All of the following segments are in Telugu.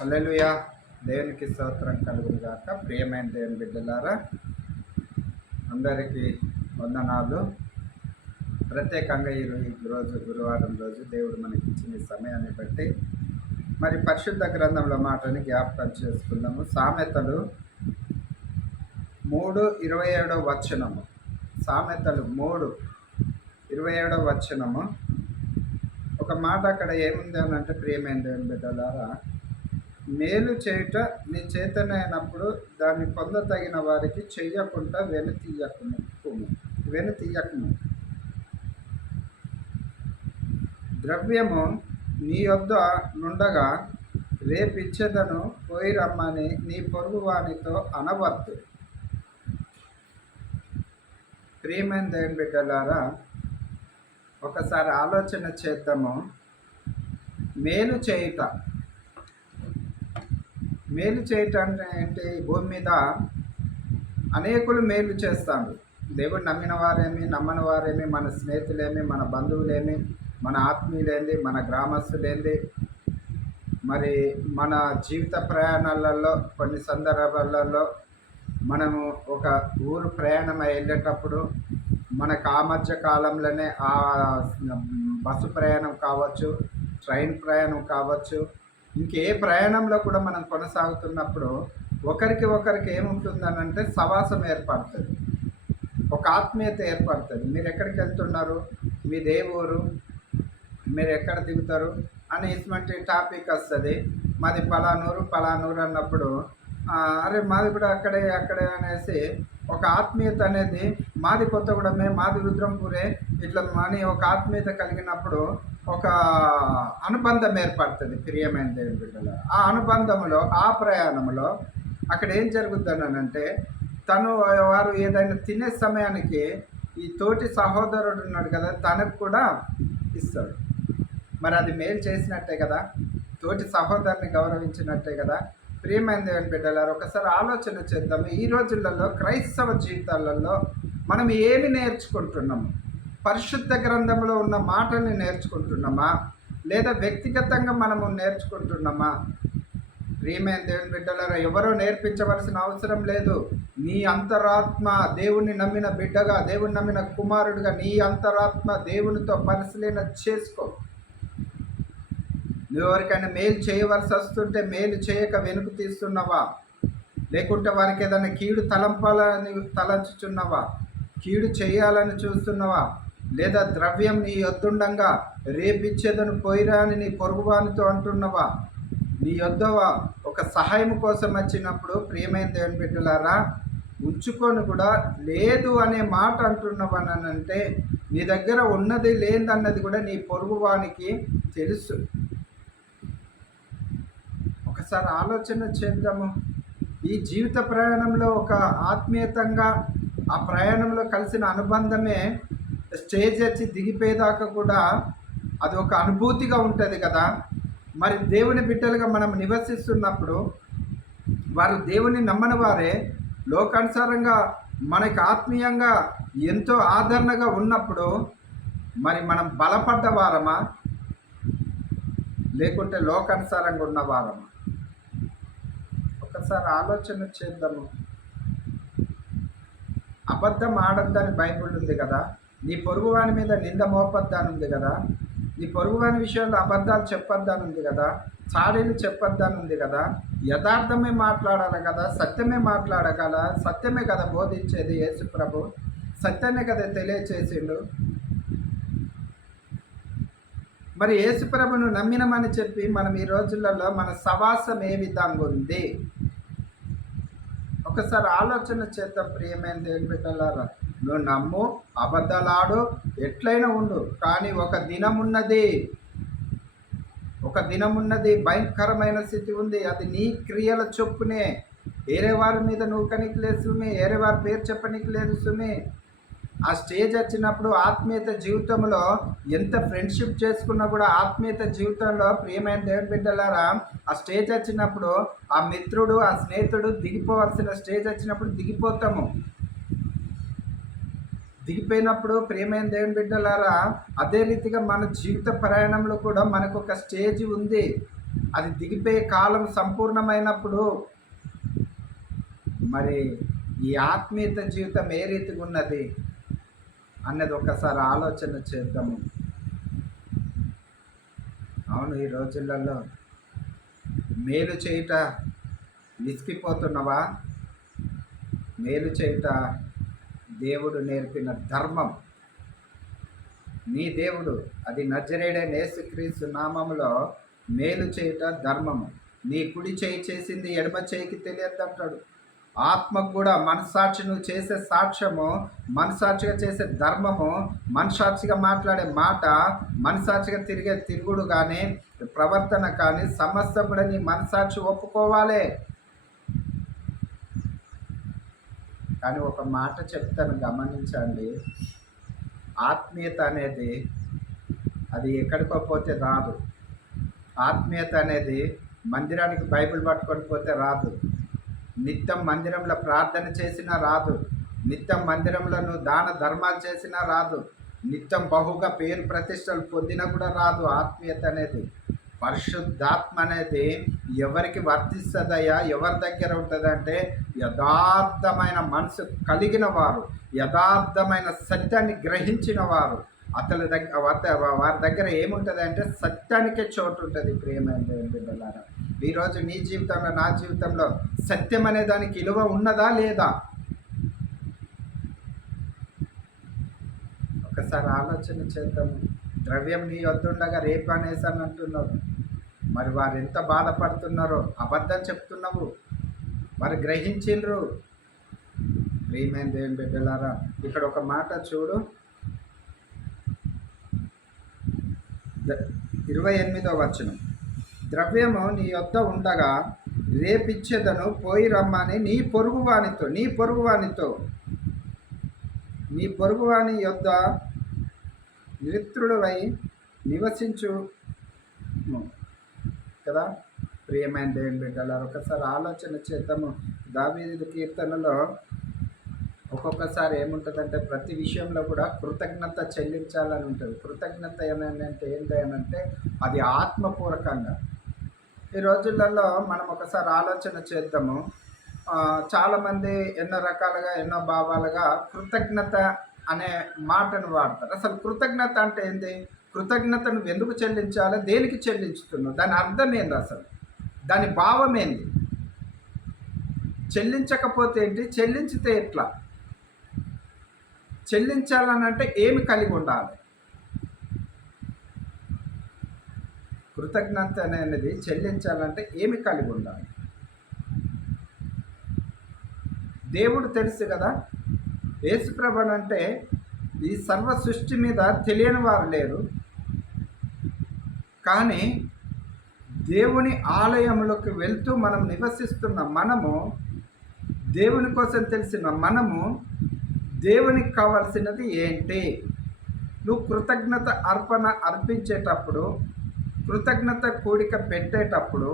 హల్లెలూయా. దేవునికి స్తోత్రం కలుగును గాక. ప్రియమైన దేవుని బిడ్డలారా, అందరికీ వందనాలు. ప్రత్యేకంగా ఈరోజు గురువారం రోజు దేవుడు మనకి ఇచ్చిన సమయాన్ని బట్టి మరి పరిశుద్ధ గ్రంథంలో మాటని జ్ఞాపకం చేసుకుందాము. సామెతలు 3:27 సామెతలు 3:27 ఒక మాట అక్కడ ఏముంది అని అంటే, ప్రియమైన దేవుని బిడ్డలారా, మేలు చేయుట నీ చేతనైనప్పుడు దాన్ని పొందతగిన వారికి చెయ్యకుండా వెనుతీయకుము. ద్రవ్యము నీ యొద్ద నుండగా రేపిచ్చేదను పోయి రమ్మని నీ పొరుగు వానితో అనవద్దు. ప్రియమైన దేవుని బిడ్డలారా, ఒకసారి ఆలోచన చేద్దాము. మేలు చేయటం అంటే ఏంటి? భూమి మీద అనేకులు మేలు చేస్తాడు. దేవుడు నమ్మిన వారేమి, నమ్మని వారేమి, మన స్నేహితులేమి, మన బంధువులేమి, మన ఆత్మీయులేంది, మన గ్రామస్తులేంది, మరి మన జీవిత ప్రయాణాలలో కొన్ని సందర్భాలలో మనము ఒక ఊరు ప్రయాణం వెళ్ళేటప్పుడు మనకు ఆ మధ్య కాలంలోనే ఆ బస్సు ప్రయాణం కావచ్చు, ట్రైన్ ప్రయాణం కావచ్చు, ఇంకే ప్రయాణంలో కూడా మనం కొనసాగుతున్నప్పుడు ఒకరికి ఏముంటుందని అంటే సవాసం ఏర్పడుతుంది, ఒక ఆత్మీయత ఏర్పడుతుంది. మీరు ఎక్కడికి వెళ్తున్నారు, మీదే ఊరు, మీరు ఎక్కడ దిగుతారు అని ఇటువంటి టాపిక్ వస్తుంది. మాది పలానూరు అన్నప్పుడు అరే మాది కూడా అక్కడే అనేసి ఒక ఆత్మీయత అనేది, మాది కొత్తగూడమే, మాది రుద్రంపూరే, ఇట్లా అని ఒక ఆత్మీయత కలిగినప్పుడు ఒక అనుబంధం ఏర్పడుతుంది. ప్రియమైన దేవుని బిడ్డల, ఆ అనుబంధంలో, ఆ ప్రయాణంలో అక్కడ ఏం జరుగుతుందని అంటే, వారు ఏదైనా తినే సమయానికి ఈ తోటి సహోదరుడు ఉన్నాడు కదా, తనకు కూడా ఇస్తాడు. మరి అది మేలు చేసినట్టే కదా, తోటి సహోదరుని గౌరవించినట్టే కదా. ప్రియమైన దేవుని బిడ్డలారు, ఒకసారి ఆలోచన చేద్దాము. ఈ రోజులలో క్రైస్తవ జీవితాలలో మనం ఏమి నేర్చుకుంటున్నాము? పరిశుద్ధ గ్రంథంలో ఉన్న మాటల్ని నేర్చుకుంటున్నామా, లేదా వ్యక్తిగతంగా మనము నేర్చుకుంటున్నామా? ప్రియమైన దేవుని బిడ్డలారా, ఎవరో నేర్పించవలసిన అవసరం లేదు. నీ అంతరాత్మ దేవుణ్ణి నమ్మిన బిడ్డగా, దేవుని నమ్మిన కుమారుడిగా నీ అంతరాత్మ దేవునితో పరిశీలన చేసుకో. నువ్వు ఎవరికైనా మేలు చేయవలసి వస్తుంటే మేలు చేయక వెనుక తీస్తున్నావా? లేకుంటే వారికి ఏదైనా కీడు తలంపాలని తలంచుచున్నావా? కీడు చేయాలని చూస్తున్నావా? లేదా ద్రవ్యం నీ యొద్దుండంగా రేపిచ్చేదను పోయిరా అని నీ పొరుగువానితో అంటున్నావా? నీ యొద్దవా ఒక సహాయం కోసం వచ్చినప్పుడు, ప్రియమైన దేవుని బిడ్డలారా, ఉంచుకొని కూడా లేదు అనే మాట అంటున్నావనంటే, నీ దగ్గర ఉన్నది లేదన్నది కూడా నీ పొరుగువానికి తెలుసు. ఒకసారి ఆలోచన చేద్దాము. ఈ జీవిత ప్రయాణంలో ఒక ఆత్మీయతంగా ఆ ప్రయాణంలో కలిసిన అనుబంధమే స్టేజ్ వచ్చి దిగిపోయేదాకా కూడా అది ఒక అనుభూతిగా ఉంటుంది కదా. మరి దేవుని బిడ్డలుగా మనం నివసిస్తున్నప్పుడు, వారు దేవుని నమ్మని వారే లోకానుసారంగా మనకు ఆత్మీయంగా ఎంతో ఆదరణగా ఉన్నప్పుడు, మరి మనం బలపడ్డ వారమా, లేకుంటే లోకానుసారంగా ఉన్న వారమా? ఒకసారి ఆలోచన చేద్దాము. అబద్ధం ఆడొద్దని బైబిల్ ఉంది కదా, నీ పొరుగువాని మీద నింద మోపొద్దని ఉంది కదా, నీ పొరుగువాని విషయంలో అబద్ధాలు చెప్పొద్దని ఉంది కదా, చాడీలు చెప్పొద్దని ఉంది కదా, యథార్థమే మాట్లాడాలి కదా, సత్యమే మాట్లాడగల, సత్యమే కదా బోధించేది యేసు ప్రభు, సత్యాన్ని కదా తెలియచేసిండు. మరి యేసు ప్రభును నమ్మినమని చెప్పి మనం ఈ రోజులలో మన సవాసం ఏ విధంగా ఉంది? ఒకసారి ఆలోచన చేద్దాం. ప్రియమైన దేవుని బిడ్డలారా, నువ్వు నమ్ము, అబద్ధాలాడు, ఎట్లయినా ఉండు, కానీ ఒక దినమున్నది, భయంకరమైన స్థితి ఉంది. అది నీ క్రియల చొప్పునే. వేరే వారి మీద నువ్వు కనికి లేదు సుమి, వేరే వారి పేరు చెప్పనికి లేదు సుమి. ఆ స్టేజ్ వచ్చినప్పుడు ఆత్మీయత జీవితంలో ఎంత ఫ్రెండ్షిప్ చేసుకున్నా కూడా ఆత్మీయత జీవితంలో, ప్రియమైన దేవుని బిడ్డలారా, ఆ స్టేజ్ వచ్చినప్పుడు ఆ మిత్రుడు, ఆ స్నేహితుడు దిగిపోవాల్సిన స్టేజ్ వచ్చినప్పుడు దిగిపోతాము. దిగిపోయినప్పుడు ప్రియమైన దేవుని బిడ్డలారా, అదే రీతిగా మన జీవిత ప్రయాణంలో కూడా మనకు ఒక స్టేజ్ ఉంది. అది దిగిపోయే కాలం సంపూర్ణమైనప్పుడు మరి ఈ ఆత్మీయత జీవితం ఏ రీతిగా ఉన్నది అన్నది ఒకసారి ఆలోచన చేద్దాము. అవును, ఈ రోజులలో మేలు చేయుట విసిగిపోతున్నవా? మేలు చేయుట దేవుడు నేర్పిన ధర్మం. నీ దేవుడు, అది నజరేయుడైన యేసుక్రీస్తు నామములో మేలు చేయుట ధర్మము. నీ కుడి చేయి చేసింది ఎడమ చేయికి తెలియద్దంటాడు. ఆత్మకు కూడా మనసాక్షి, నువ్వు చేసే సాక్ష్యము, మనసాక్షిగా చేసే ధర్మము, మనసాక్షిగా మాట్లాడే మాట, మనసాక్షిగా తిరిగే తిరుగుడు కానీ, ప్రవర్తన కానీ సమస్తం కూడా నీ మనసాక్షి ఒప్పుకోవాలి. కానీ ఒక మాట చెప్తాను, గమనించండి. ఆత్మీయత అనేది అది ఎక్కడికో పోతే రాదు. ఆత్మీయత అనేది మందిరానికి బైబిల్ పట్టుకొని పోతే రాదు. నిత్యం మందిరంలో ప్రార్థన చేసినా రాదు. నిత్యం మందిరంలో నువ్వు దాన ధర్మాలు చేసినా రాదు. నిత్యం బహుగా పేరు ప్రతిష్టలు పొందినా కూడా రాదు. ఆత్మీయత అనేది, పరిశుద్ధాత్మ అనేది ఎవరికి వర్తిస్తుందయ్యా, ఎవరి దగ్గర ఉంటుందంటే యథార్థమైన మనసు కలిగిన వారు, యథార్థమైన సత్యాన్ని గ్రహించిన వారు. అతని వారి దగ్గర ఏముంటుంది అంటే సత్యానికే చోటు ఉంటుంది. ప్రియమైన బిడ్డలారా, ఈరోజు నీ జీవితంలో, నా జీవితంలో సత్యం అనే దానికి విలువ ఉన్నదా లేదా? ఒకసారి ఆలోచన చేద్దాము. ద్రవ్యం నీ వద్ద ఉండగా రేపు అనేసి అని అంటున్నావు. మరి వారు ఎంత బాధపడుతున్నారో, అబద్ధం చెప్తున్నావు, వారు గ్రహించిండ్రు. ప్రియమైన దేవుని బిడ్డలారా, ఇక్కడ ఒక మాట చూడు, 28వ వచనం. ద్రవ్యము నీ యొద్ద ఉండగా రేపిచ్చేదను, పోయి రమ్మని నీ పొరుగువాని యొద్ద నిరుత్రుడవై నివసించు కదా. ప్రియమైన దేవుని బిడ్డలారా, ఒకసారి ఆలోచన చేద్దాము. దావీదు కీర్తనలో ఒక్కొక్కసారి ఏముంటుందంటే ప్రతి విషయంలో కూడా కృతజ్ఞత చెల్లించాలని ఉంటుంది. కృతజ్ఞత ఏనంటే ఏంటంటే అది ఆత్మపూర్వకంగా. ఈ రోజులలో మనం ఒకసారి ఆలోచన చేద్దాము. చాలామంది ఎన్నో రకాలుగా, ఎన్నో భావాలుగా కృతజ్ఞత అనే మాటను వాడతారు. అసలు కృతజ్ఞత అంటే ఏంటి? కృతజ్ఞత నువ్వు ఎందుకు చెల్లించాలి, దేనికి చెల్లించుతున్నావు, దాని అర్థం ఏంది, అసలు దాని భావం ఏంది? చెల్లించకపోతే ఏంటి, చెల్లించితే ఎట్లా? చెల్లించాలని అంటే ఏమి కలిగి ఉండాలి? కృతజ్ఞత అనేది చెల్లించాలంటే ఏమి కలిగి ఉండాలి? దేవుడు తెలుసు కదా. యేసుప్రభుని అంటే ఈ సర్వ సృష్టి మీద తెలియని వారు లేరు. కానీ దేవుని ఆలయంలోకి వెళ్తూ మనం నివసిస్తున్న మనము, దేవుని కోసం తెలిసిన మనము, దేవునికి కావాల్సినది ఏంటి? నువ్వు కృతజ్ఞత అర్పించేటప్పుడు, కృతజ్ఞత కూడిక పెట్టేటప్పుడు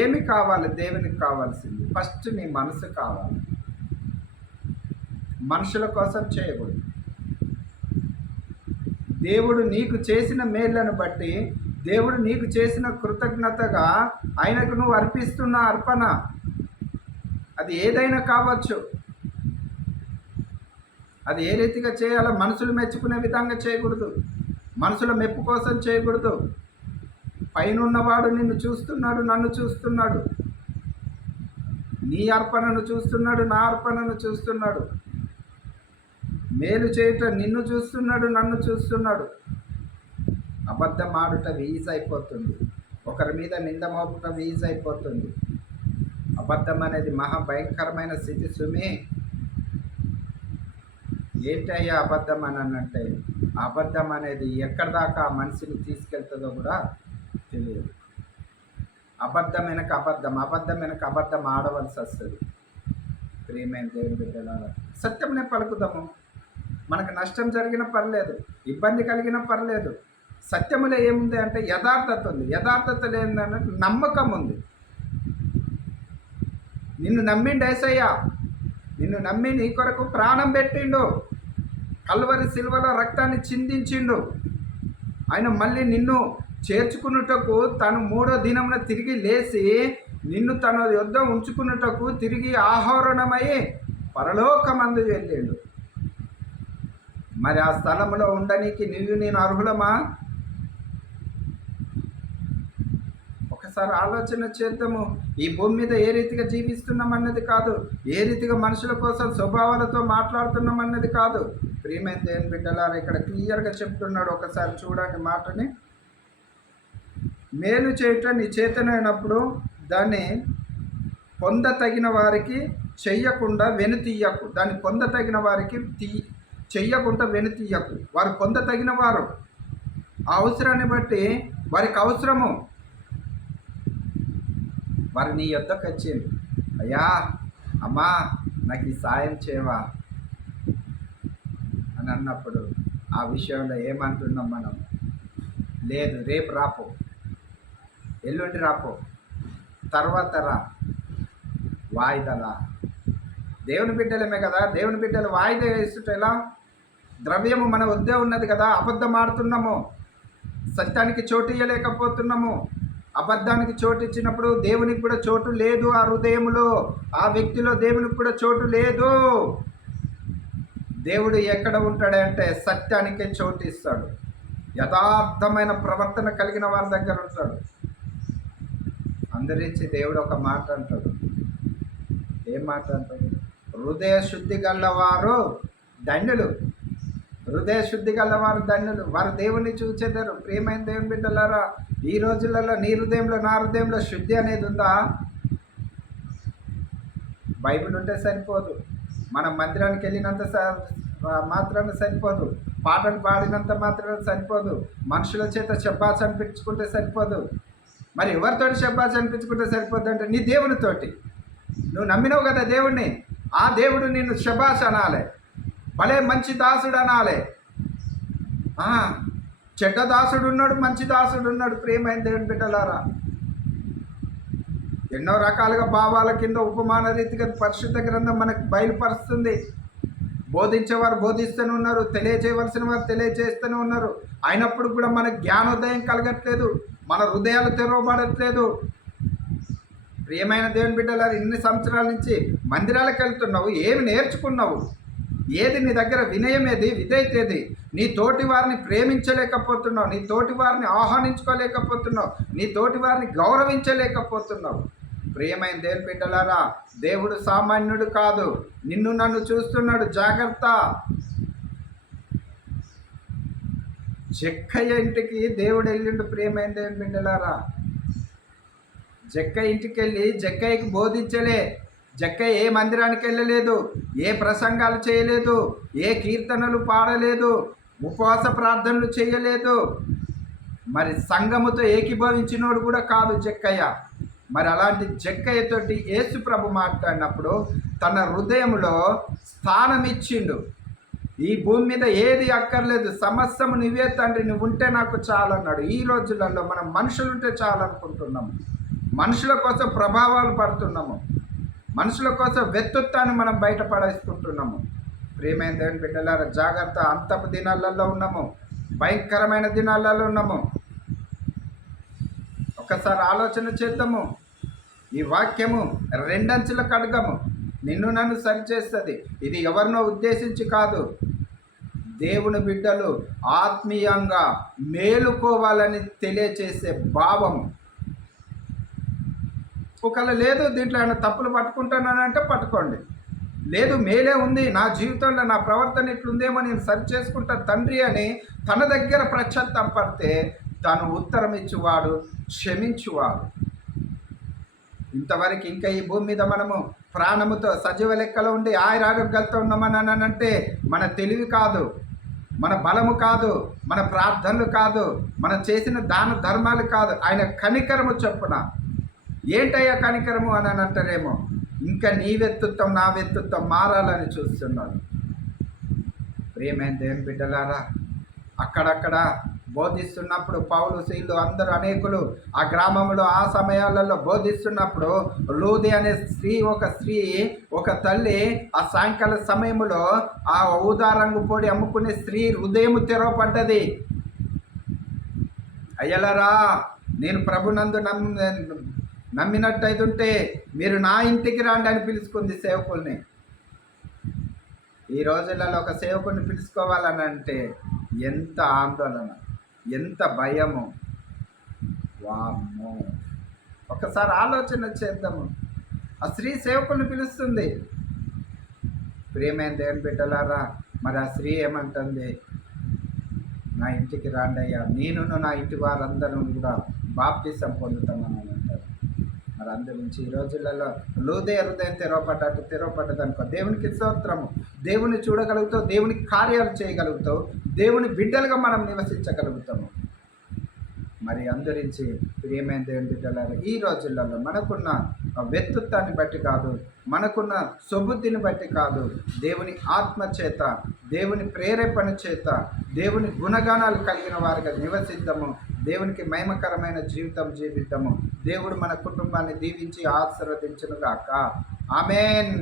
ఏమి కావాలి? దేవునికి కావాల్సింది ఫస్ట్ నీ మనసు కావాలి. మనుషుల కోసం చేయకూడదు. దేవుడు నీకు చేసిన మేళ్లను బట్టి, దేవుడు నీకు చేసిన కృతజ్ఞతగా ఆయనకు నువ్వు అర్పిస్తున్న అర్పణ అది ఏదైనా కావచ్చు. అది ఏ రీతిగా చేయాలో మనుషులు మెచ్చుకునే విధంగా చేయకూడదు. మనుషుల మెప్పు కోసం చేయకూడదు. పైనున్నవాడు నిన్ను చూస్తున్నాడు, నన్ను చూస్తున్నాడు, నీ అర్పణను చూస్తున్నాడు, నా అర్పణను చూస్తున్నాడు. మేలు చేయుట నిన్ను చూస్తున్నాడు, నన్ను చూస్తున్నాడు. అబద్ధం ఆడుట వీజ్ అయిపోతుంది. ఒకరి మీద నింద మోపుట వీజ్ అయిపోతుంది. అబద్ధం అనేది మహాభయంకరమైన స్థితి సుమి. ఏంటయ్యా అబద్ధం అని అంటే, అబద్ధం అనేది ఎక్కడి దాకా ఆ మనిషిని తీసుకెళ్తుందో కూడా తెలియదు. అబద్ధం వెనక అబద్ధం ఆడవలసి వస్తుంది. ప్రియమైన దేవుని బిడ్డలారా, సత్యంనే పలుకుదాము. మనకు నష్టం జరిగినా పర్లేదు, ఇబ్బంది కలిగినా పర్లేదు. సత్యములో ఏముంది అంటే యథార్థత ఉంది. యథార్థతలో ఏంటంటే నమ్మకం ఉంది. నిన్ను నమ్మిండు యేసయ్య, నిన్ను నమ్మి నీ కొరకు ప్రాణం పెట్టిండు, కల్వరి సిలువలో రక్తాన్ని చిందించిండు. ఆయన మళ్ళీ నిన్ను చేర్చుకున్నటకు తను 3వ దినమున తిరిగి లేచి నిన్ను తన యొద్ద ఉంచుకున్నటకు తిరిగి ఆహరణమై పరలోకమందు వెళ్ళిండు. మరి ఆ స్థలంలో ఉండడానికి నేను అర్హులమా? ఒకసారి ఆలోచన చేద్దాము. ఈ భూమి మీద ఏ రీతిగా జీవిస్తున్నాం అన్నది కాదు, ఏ రీతిగా మనుషుల కోసం స్వభావాలతో మాట్లాడుతున్నాం అన్నది కాదు. ప్రియమైన దేవుని బిడ్డలారా, ఇక్కడ క్లియర్గా చెప్తున్నాడు. ఒకసారి చూడండి మాటని. మేలు చేయటం నీ చేతనైనప్పుడు దాన్ని పొందతగిన వారికి చెయ్యకుండా వెనుతీయకు. దాన్ని పొందతగిన వారికి చెయ్యకుండా వెనుతీయకు. వారు పొందతగిన వారు, ఆ అవసరాన్ని బట్టి వారికి అవసరము. వారు నీ యొద్దకు వచ్చింది, అయ్యా అమ్మా నాకు ఈ సాయం చేయవా అని అన్నప్పుడు ఆ విషయంలో ఏమంటున్నాం మనం? లేదు, రేపు రాపో, ఎల్లుండి రాపో, తర్వాత రా, వాయిదలా. దేవుని బిడ్డలమే కదా. దేవుని బిడ్డలు వాయిదా వేస్తుంటే ఎలా? ద్రవ్యము మన వద్దే ఉన్నది కదా. అబద్ధం ఆడుతున్నాము, సత్యానికి చోటు ఇవ్వలేకపోతున్నాము. అబద్ధానికి చోటు ఇచ్చినప్పుడు దేవునికి కూడా చోటు లేదు. ఆ హృదయంలో, ఆ వ్యక్తిలో దేవునికి కూడా చోటు లేదు. దేవుడు ఎక్కడ ఉంటాడంటే సత్యానికే చోటు ఇస్తాడు. యథార్థమైన ప్రవర్తన కలిగిన వారి దగ్గర ఉంటాడు. అందరించి దేవుడు ఒక మాట అంటాడు. ఏం మాట అంటాడు? హృదయ శుద్ధి గలవారు ధన్యులు. హృదయ శుద్ధి గలవారు ధన్యులు, వారు దేవుని చూచెదరు. ప్రియమైన దేవుని బిడ్డలారా, ఈ రోజులలో నీ హృదయంలో నా హృదయంలో శుద్ధి అనేది ఉందా? బైబిల్ ఉంటే సరిపోదు, మనం మందిరానికి వెళ్ళినంత మాత్రాన సరిపోదు, పాటలు పాడినంత మాత్రాన సరిపోదు, మనుషుల చేత శబ్బాస్ అనిపించుకుంటే సరిపోదు. మరి ఎవరితోటి శబ్బాస్ అనిపించుకుంటే సరిపోద్దు అంటే నీ దేవునితోటి. నువ్వు నమ్మినావు కదా దేవుణ్ణి, ఆ దేవుడు నిన్ను శబాష్ అనాలి, భలే మంచి దాసుడు అనాలి. చెడ్డ దాసుడు ఉన్నాడు, మంచి దాసుడు ఉన్నాడు. ప్రియమైన దేవుని బిడ్డలారా, ఎన్నో రకాలుగా భావాల కింద ఉపమాన రీతిగా పరిశుద్ధ గ్రంథం మనకు బయలుపరుస్తుంది. బోధించేవారు బోధిస్తూనే ఉన్నారు, తెలియచేయవలసిన వారు తెలియచేస్తూనే ఉన్నారు. అయినప్పుడు కూడా మనకు జ్ఞానోదయం కలగట్లేదు, మన హృదయాలు తెరవబడట్లేదు. ప్రియమైన దేవుని బిడ్డలారా, ఇన్ని సంవత్సరాల నుంచి మందిరాలకు వెళ్తున్నావు, ఏమి నేర్చుకున్నావు? ఏది నీ దగ్గర వినయం, ఏది విధేయత, ఏది? నీ తోటి వారిని ప్రేమించలేకపోతున్నావు, నీ తోటి వారిని ఆహ్వానించుకోలేకపోతున్నావు, నీ తోటి వారిని గౌరవించలేకపోతున్నావు. ప్రియమైన దేవుని బిడ్డలారా, దేవుడు సామాన్యుడు కాదు, నిన్ను నన్ను చూస్తున్నాడు. జాగ్రత్త. జక్కయ్య ఇంటికి దేవుడు వెళ్ళిండు. ప్రియమైన దేవుని బిడ్డలారా, జక్కయ్య ఇంటికి వెళ్ళి జక్కయ్యకి బోధించలే. జక్కయ్య ఏ మందిరానికి వెళ్ళలేదు, ఏ ప్రసంగాలు చేయలేదు, ఏ కీర్తనలు పాడలేదు, ఉపవాస ప్రార్థనలు చేయలేదు. మరి సంఘముతో ఏకీభవించినోడు కూడా కాదు జక్కయ్య. మరి అలాంటి జక్కయ్యతోటి యేసు ప్రభు మాట్లాడినప్పుడు తన హృదయంలో స్థానం ఇచ్చిండు. ఈ భూమి మీద ఏది అక్కర్లేదు, సమస్తము నువ్వే తండ్రి, నువ్వు ఉంటే నాకు చాలన్నాడు. ఈ రోజులలో మనం మనుషులుంటే చాలనుకుంటున్నాము, మనుషుల కోసం ప్రభావాలు పడుతున్నాము, మనుషుల కోసం వ్యక్తిత్వాన్ని మనం బయటపడేసుకుంటున్నాము. ప్రియమైన దేవుని బిడ్డలారా, జాగ్రత్త. అంతపు దినాలలో ఉన్నాము, భయంకరమైన దినాలలో ఉన్నాము. ఒకసారి ఆలోచన చేద్దాము. ఈ వాక్యము రెండంచుల ఖడ్గము, నిన్ను నన్ను సరిచేస్తుంది. ఇది ఎవరినో ఉద్దేశించి కాదు, దేవుని బిడ్డలు ఆత్మీయంగా మేలుకోవాలని తెలియచేసే భావము. ఒకవేళ లేదు దీంట్లో ఏమైనా తప్పులు పట్టుకుంటానంటే పట్టుకోండి, లేదు మేలే ఉంది, నా జీవితంలో నా ప్రవర్తన ఇట్లుందేమో నేను సరి చేసుకుంటా తండ్రి అని తన దగ్గర పడితే తను ఉత్తరం ఇచ్చువాడు, క్షమించువాడు. ఇంతవరకు ఇంకా ఈ భూమి మీద మనము ప్రాణముతో సజీవ లెక్కలో ఉండి ఆయురారోగ్యాలతో ఉన్నామని అంటే మన తెలివి కాదు, మన బలము కాదు, మన ప్రార్థనలు కాదు, మనం చేసిన దాన ధర్మాలు కాదు, ఆయన కనికరము చొప్పున. ఏంటయ్యా కనికరము అని అంటారేమో, ఇంకా నీ వ్యక్తిత్వం నా వ్యక్తిత్వం మారాలని చూస్తున్నాడు. ప్రియమైన దేవుని బిడ్డలారా, అక్కడక్కడ బోధిస్తున్నప్పుడు పౌలు శీలు అందరూ అనేకులు ఆ గ్రామంలో ఆ సమయాలలో బోధిస్తున్నప్పుడు లూది అనే ఒక తల్లి ఆ సాయంకాల సమయంలో ఆ ఊదా రంగు పొడి అమ్ముకునే స్త్రీ హృదయం తెరవబడ్డది. అయ్యలారా, నేను ప్రభునందు నమ్మినట్టయితుంటే మీరు నా ఇంటికి రాండి అని పిలుచుకుంది సేవకుల్ని. ఈ రోజులలో ఒక సేవకుని పిలుచుకోవాలని అంటే ఎంత ఆందోళన, ఎంత భయము. వామ్మో! ఒకసారి ఆలోచన చేద్దాము. ఆ స్త్రీ సేవకుని పిలుస్తుంది. ప్రియమైన దేవుని బిడ్డలారా, మరి ఆ స్త్రీ ఏమంటుంది? నా ఇంటికి రాండి అయ్యా, నేనును నా ఇంటి వారందరూ కూడా బాప్తిసం పొందుతామని అంటారు. మరి అందుగురించి ఈ రోజులలో హృదయం తెరవపడ్డదనుకో, దేవునికి స్తోత్రము. దేవుని చూడగలుగుతావు, దేవునికి కార్యాలు చేయగలుగుతావు, దేవుని బిడ్డలుగా మనం నివసించగలుగుతాము. మరి అందరించి ప్రియమైన దేవుని బిడ్డలారా, ఈ రోజులలో మనకున్న వ్యక్తిత్వాన్ని బట్టి కాదు, మనకున్న సుబుద్ధిని బట్టి కాదు, దేవుని ఆత్మ చేత, దేవుని ప్రేరేపణ చేత, దేవుని గుణగానాలు కలిగిన వారిగా నివసిద్దాము. దేవునికి మహిమకరమైన జీవితం జీవిద్దాము. దేవుడు మన కుటుంబాన్ని దీవించి ఆశీర్వదించును గాక. ఆమేన్.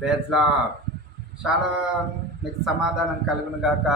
Praise Lord. చాలా మీకు సమాధానం కలుగును గాక.